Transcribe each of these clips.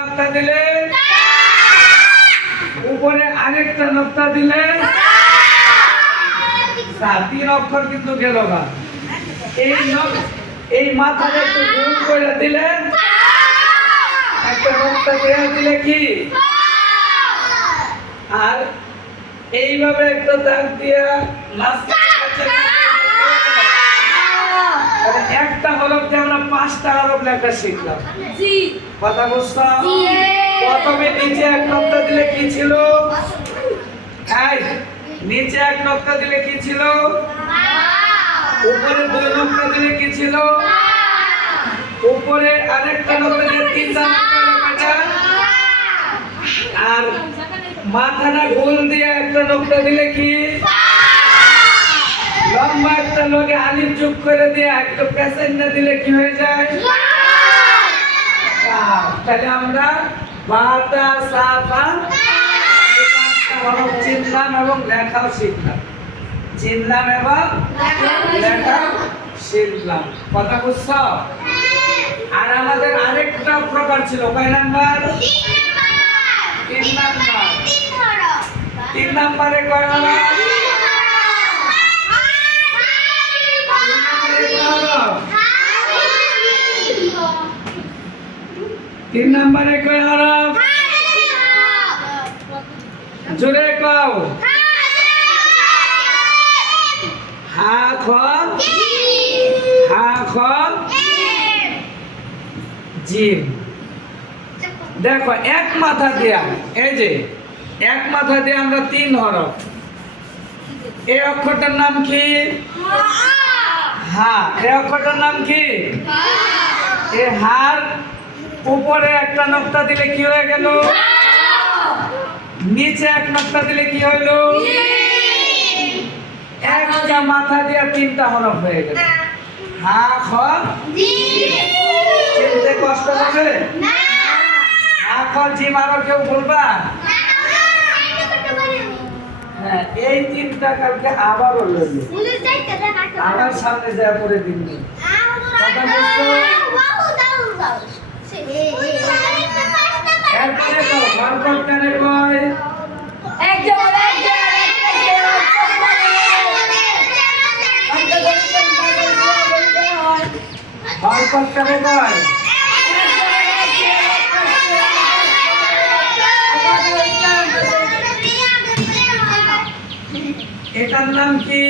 নকটা দিলে উপরে আরেকটা নকটা দিলে তিন অক্ষর কিন্তু গেল না। এই মাথাটা একটু গোল করে দিলে একটা নকটা দেয়া দিলে কি, আর এইভাবে একটা দাগ দিয়া একটা হরফ দিয়ে আমরা 5টা হরফ লেখা শিখলাম। কথা বুঝছো? প্রথমে নিচে এক নকটা দিলে কি ছিল? নিচে এক নকটা দিলে কি ছিল? উপরে 2 নকটা দিলে কি ছিল? উপরে আরেকটা নকটা দিয়ে 3টা নকটা লেখা, আর মাথাটা গোল দিয়ে একটা নকটা দিলে কি? লম্বা একটা লগে আলিফ যোগ করে দিয়ে একটা প্যাসেঞ্জ না দিলে কি হয়ে যায়? তাহলে আমরা বাতা সাফা হরফ চিনলাম এবং লেখাও শিখলাম। চিনলাম এবং লেখাও শিখলাম। কথা বুঝছো? আর আমাদের আরেকটা প্রকার ছিল, কয় নাম্বার? 3 নাম্বার। 3 নাম্বারে কয় হরফ? 3 নাম্বারে কয় হরফ? জোরে কও। হা খ, হা খ জিম। দেখো এক মাথা দিয়া, এই যে এক মাথা দিয়ে আমরা 3 হরফ। এই অক্ষরটার নাম কি? হা। এই অক্ষরটার নাম কি? এই হার উপরে একটা নকটা দিলে কি হয়ে গেল? নিচে এক নকটা দিলে কি হইলো? একটা মাথা দিয়ে 3টা হরফ হয়ে গেল। হা খ জিম। চিনতে কষ্ট হবে না? হা খ জিম আরো কেউ বলবা? হ্যাঁ, এই 3টা কালকে আবার বলবে, আমার সামনে যা করে দিন। কথা বুঝছো? এরপরে তো বরকত কানে কয় বরকত কানে কয় এটার নাম কি?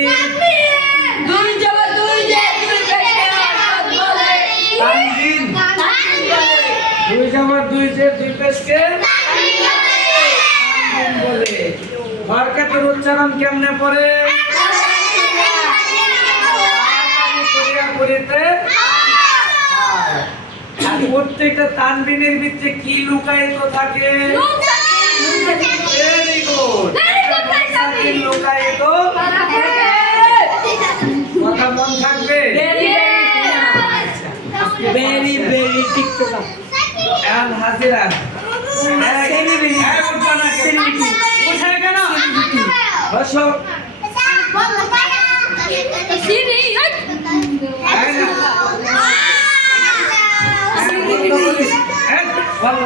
তানজিম। 2 জবর 2 যে 2 পেশকে তানজিম বলে। বরকতের উচ্চারণ কেমনে পড়ে? আর প্রত্যেকটা তানবিনের ভিতরে কি লুকায়িত থাকে? Very good. লুকায়িত কথা মন থাকবে? ভেরি ভেরি ঠিক তো না। এখন হাজিরা উঠে কেন? বসো। ভালো